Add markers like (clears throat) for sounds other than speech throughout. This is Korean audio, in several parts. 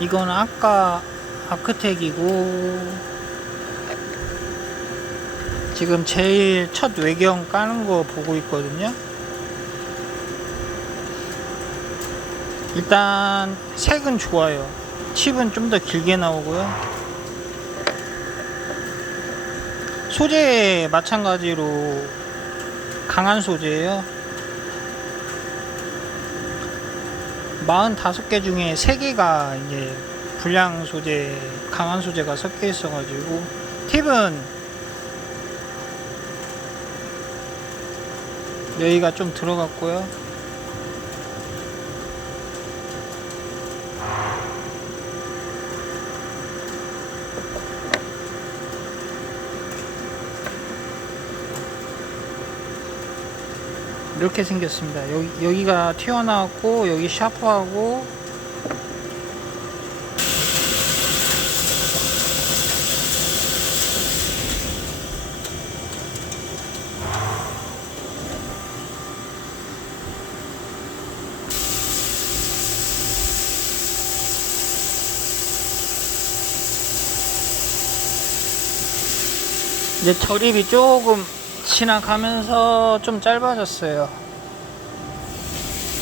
이건 아까 아크텍이고 지금 제일 첫 외경 까는 거 보고 있거든요. 일단 색은 좋아요. 칩은 좀 더 길게 나오고요. 소재 마찬가지로 강한 소재예요. 45개 중에 3개가 이제 불량 소재, 강한 소재가 섞여 있어 가지고 팁은 여기가 좀 들어갔고요. 이렇게 생겼습니다. 여기, 여기가 튀어나왔고, 여기 샤프하고, 이제 저립이 조금 지나가면서 좀 짧아졌어요.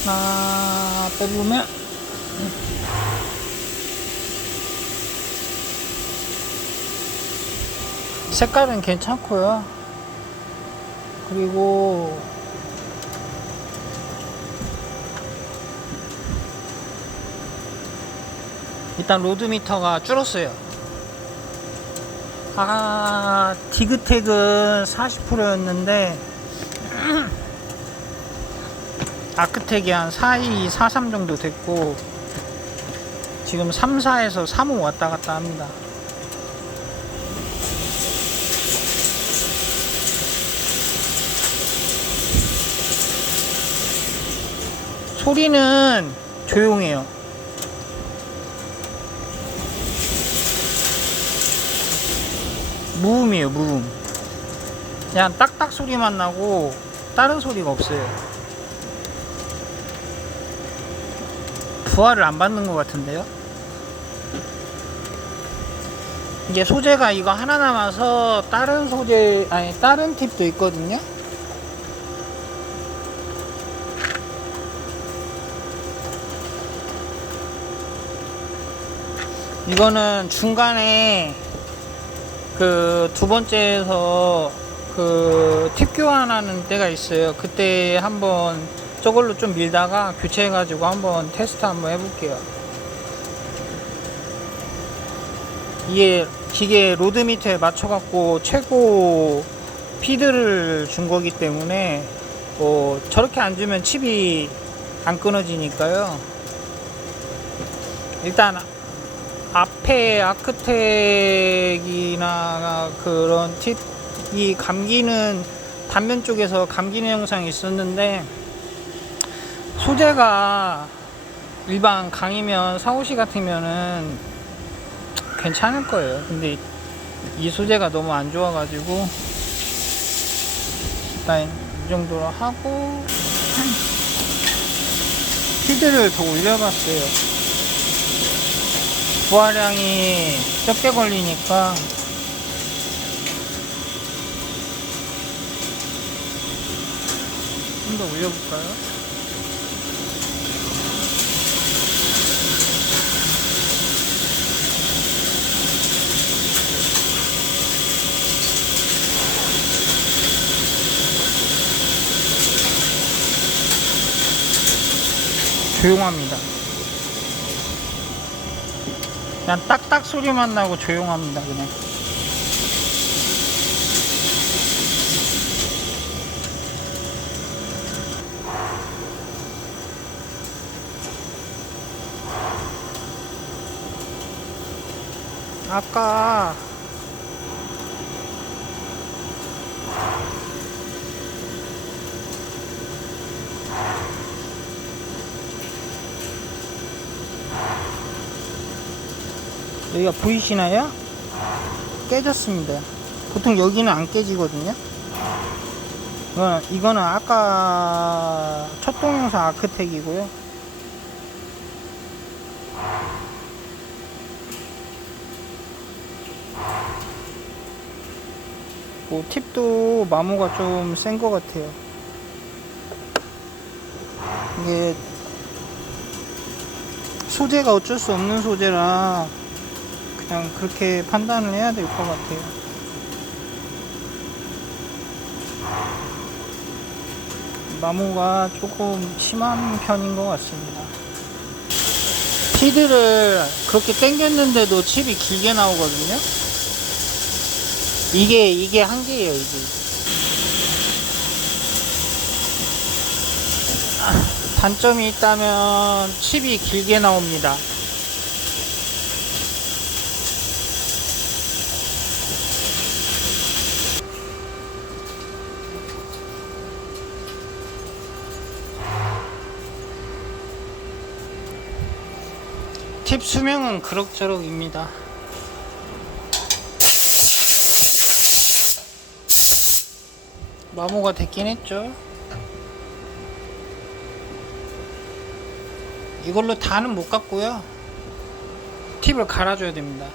하나 빼보면 색깔은 괜찮고요. 그리고 일단 로드미터가 줄었어요. 아, 디그텍은 40%였는데, 아크텍이 (clears throat) 한 42, 43 정도 됐고, 지금 3, 4에서 3호 왔다 갔다 합니다. 소리는 조용해요. 무음이에요 무음. 그냥 딱딱 소리만 나고 다른 소리가 없어요. 부하를 안 받는 것 같은데요? 이게 소재가 이거 하나 남아서 다른 소재 아니 다른 팁도 있거든요? 이거는 중간에 그 두 번째에서 그 팁 교환하는 때가 있어요. 그때 한번 저걸로 좀 밀다가 교체해가지고 한번 테스트 한번 해볼게요. 이게 기계 로드 밑에 맞춰갖고 최고 피드를 준 거기 때문에 뭐 저렇게 안 주면 칩이 안 끊어지니까요. 일단 앞에 아크텍이나 그런 팁 이 감기는 단면 쪽에서 감기는 영상이 있었는데 소재가 일반 강이면 사오시 같으면은 괜찮을 거예요. 근데 이 소재가 너무 안 좋아가지고 일단 이 정도로 하고 피드를 더 올려봤어요. 부하량이 적게 걸리니까 좀 더 올려볼까요? 조용합니다. 그냥 딱딱 소리만 나고 조용합니다 그냥. 아까 여기가 보이시나요? 깨졌습니다. 보통 여기는 안 깨지거든요. 이거는, 이거는 아까 첫 동영상 아크텍이고요. 뭐 팁도 마모가 좀 센 것 같아요. 이게 소재가 어쩔 수 없는 소재라 그냥 그렇게 판단을 해야 될 것 같아요. 마모가 조금 심한 편인 것 같습니다. 피드를 그렇게 당겼는데도 칩이 길게 나오거든요. 이게 이게 한계예요, 이게. 아, 단점이 있다면 칩이 길게 나옵니다. 팁 수명은 그럭저럭입니다. 마모가 됐긴 했죠. 이걸로 다는 못 갔고요. 팁을 갈아줘야 됩니다.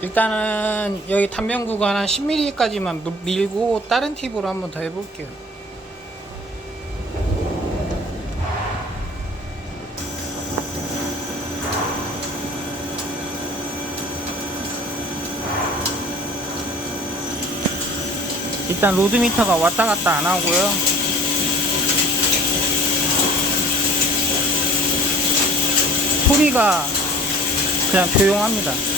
일단은 여기 단면 구간 한 10mm까지만 밀고 다른 팁으로 한번 더 해볼게요. 일단 로드미터가 왔다 갔다 안 하고요. 소리가 그냥 조용합니다.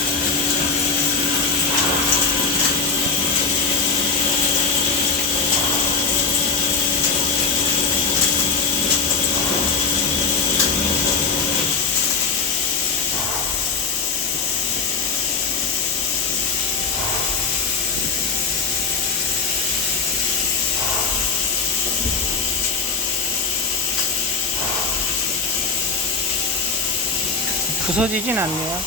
부서지진 않네요.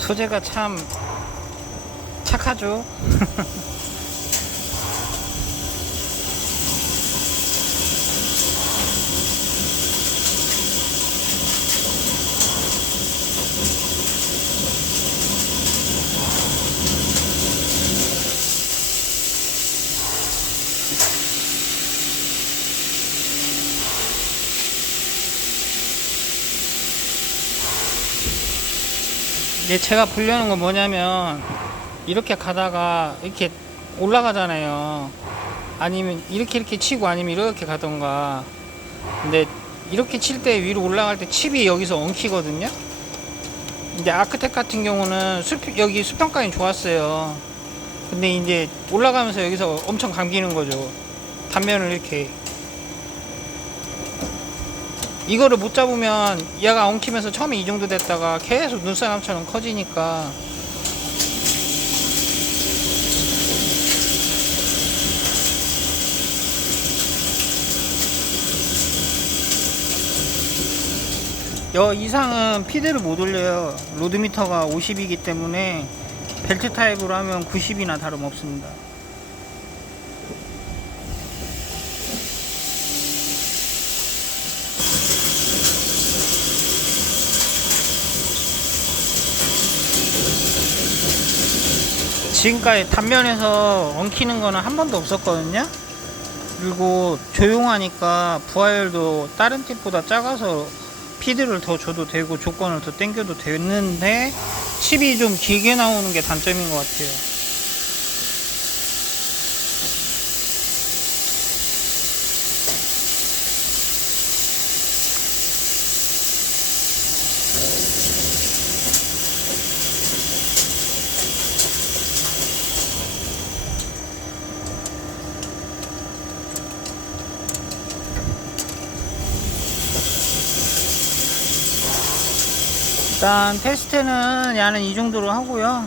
소재가 참 착하죠. 이제 제가 보려는 건 뭐냐면 이렇게 가다가 이렇게 올라가잖아요. 아니면 이렇게 이렇게 치고 아니면 이렇게 가던가. 근데 이렇게 칠 때 위로 올라갈 때 칩이 여기서 엉키거든요. 이제 아크텍 같은 경우는 수, 여기 수평감이 좋았어요. 근데 이제 올라가면서 여기서 엄청 감기는 거죠. 단면을 이렇게. 이거를 못 잡으면 얘가 엉키면서 처음에 이 정도 됐다가 계속 눈사람처럼 커지니까 여 이상은 피드를 못 올려요. 로드미터가 50이기 때문에 벨트 타입으로 하면 90이나 다름없습니다. 지금까지 단면에서 엉키는 거는 한 번도 없었거든요. 그리고 조용하니까 부하열도 다른 팁보다 작아서 피드를 더 줘도 되고 조건을 더 땡겨도 됐는데 칩이 좀 길게 나오는 게 단점인 것 같아요. 일단 테스트는 야는 이 정도로 하고요.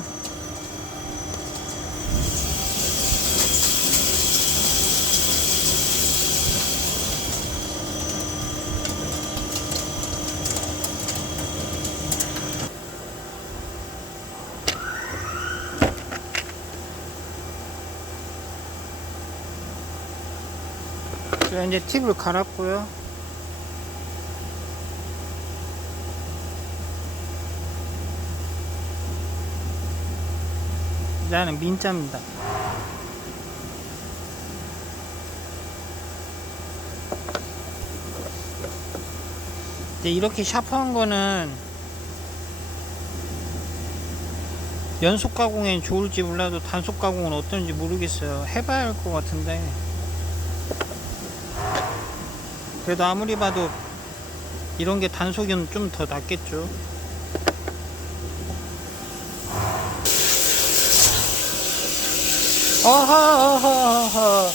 이제 팁을 갈았고요. 나는 민자입니다. 이제 이렇게 샤프한 거는 연속 가공엔 좋을지 몰라도 단속 가공은 어떤지 모르겠어요. 해봐야 할 것 같은데. 그래도 아무리 봐도 이런 게 단속은 좀 더 낫겠죠. 어허, 어허, 어허.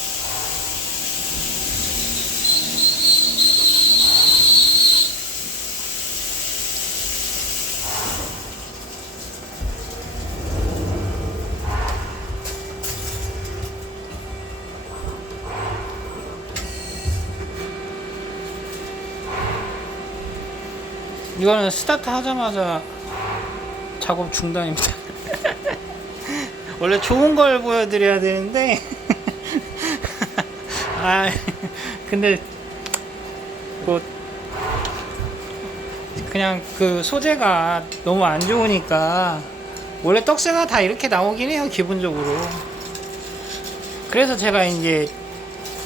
이거는 스타트 하자마자 작업 중단입니다. (laughs) 원래 좋은 걸 보여드려야 되는데. (laughs) 아 근데 뭐 그냥 그 소재가 너무 안 좋으니까 원래 떡새가 다 이렇게 나오긴 해요 기본적으로. 그래서 제가 이제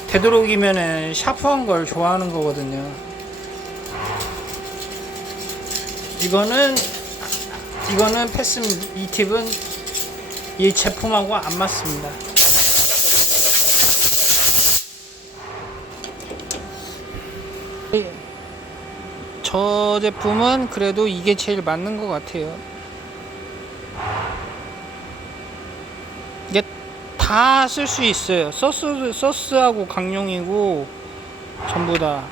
되도록이면은 샤프한 걸 좋아하는 거거든요. 이거는 이거는 패스입니다 이 팁은 이 제품하고 안 맞습니다. 저 제품은 그래도 이게 제일 맞는 것 같아요. 이게 다 쓸 수 있어요. 소스, 소스하고 강용이고 전부 다.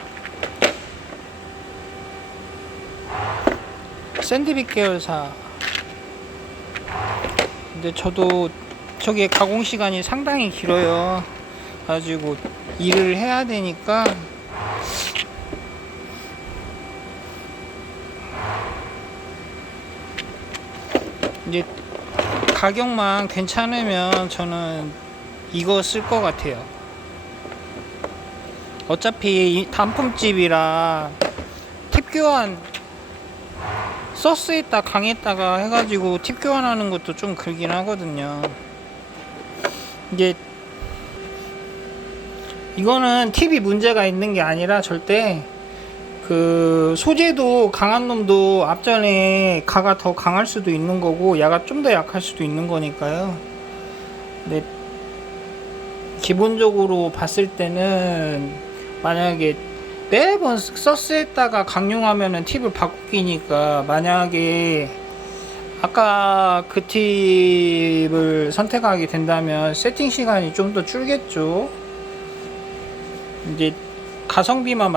샌드빅 계열사 근데 저도 저게 가공 시간이 상당히 길어요. 가지고 일을 해야 되니까 이제 가격만 괜찮으면 저는 이거 쓸 것 같아요. 어차피 이 단품집이라 팁 교환 서스에다 강했다가 해가지고 팁 교환하는 것도 좀 그러긴 하거든요. 이게 이거는 팁이 문제가 있는 게 아니라 절대 그 소재도 강한 놈도 앞전에 가가 더 강할 수도 있는 거고 야가 좀 더 약할 수도 있는 거니까요. 근데 기본적으로 봤을 때는 만약에 매번 서스에다가 강용하면은 팁을 바꾸기니까 만약에 아까 그 팁을 선택하게 된다면 세팅 시간이 좀 더 줄겠죠. 이제 가성비만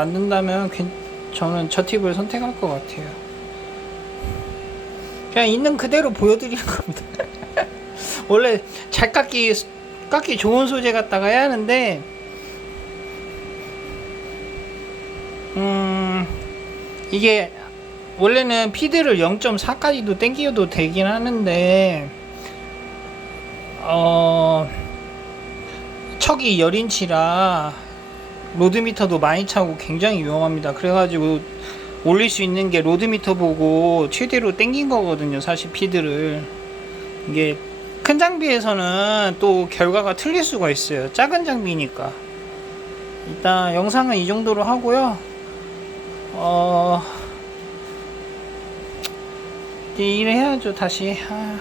괜- 저는 저 팁을 선택할 것 같아요. 그냥 있는 그대로 보여드리는 겁니다. (laughs) 원래 잘 깎기 깎기 좋은 소재 갖다가 해야 하는데 이게 원래는 피드를 0.4까지도 땡겨도 되긴 하는데 어 척이 열인치라 로드미터도 많이 차고 굉장히 위험합니다. 그래가지고 올릴 수 있는 게 로드미터 보고 최대로 땡긴 거거든요. 사실 피드를 이게 큰 장비에서는 또 결과가 틀릴 수가 있어요. 작은 장비니까 일단 영상은 이 정도로 하고요. 어 이제 일해야죠 다시. 아.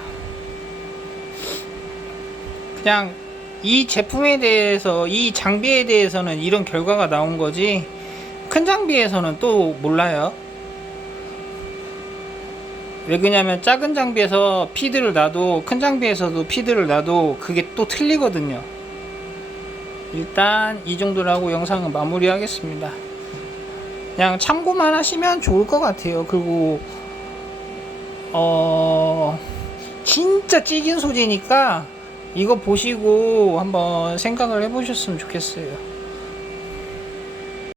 그냥 이 제품에 대해서 이 장비에 대해서는 이런 결과가 나온 거지 큰 장비에서는 또 몰라요. 왜 그러냐면 작은 장비에서 피드를 놔도 큰 장비에서도 피드를 놔도 그게 또 틀리거든요. 일단 이 정도로 하고 영상은 마무리하겠습니다. 그냥 참고만 하시면 좋을 것 같아요. 그리고 어 진짜 찌긴 소재니까 이거 보시고 한번 생각을 해보셨으면 좋겠어요.